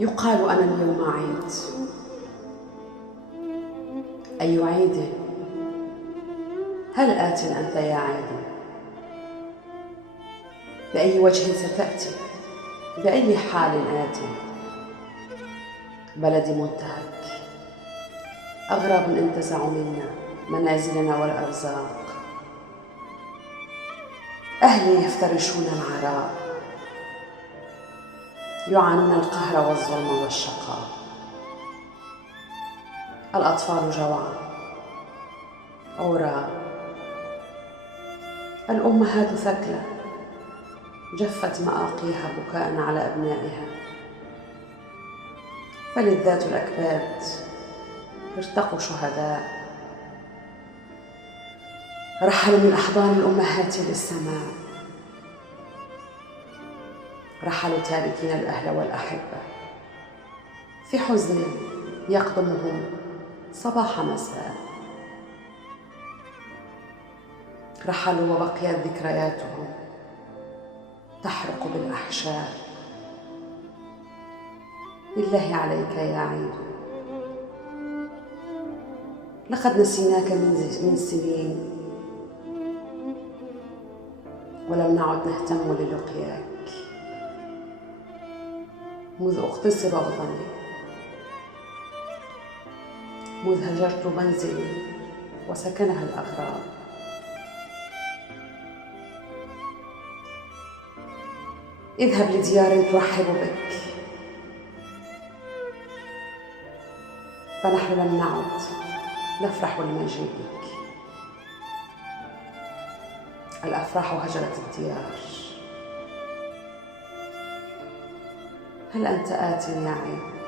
يقال أنا اليوم عيد. أي عيد؟ هل آت أنت يا عيد؟ بأي وجه ستأتي؟ بأي حال آتي؟ بلدي منتهك، أغراب انتزعوا منا منازلنا والأرزاق، أهلي يفترشون العراء، يعانون القهر والظلم والشقاء، الأطفال جوعى عراء، الأمهات ثكلى جفت مآقيها بكاء على أبنائها، فللذات الأكباد ارتقوا شهداء، رحلوا من أحضان الأمهات للسماء، رحلوا تاركين الأهل والأحبة في حزن يقدمهم صباح مساء، رحلوا وبقيت ذكرياتهم تحرق بالأحشاء. لله عليك يا عيد، لقد نسيناك من سنين، ولم نعد نهتم للقياك، مذ اغتصب وطني، مذ هجرت منزلي وسكنها الأغراب، اذهب لديار ترحب بك، فنحن لم نعد نفرح لمجيئك. الأفراح هجرت الديار، هل أنت آت يا عيد؟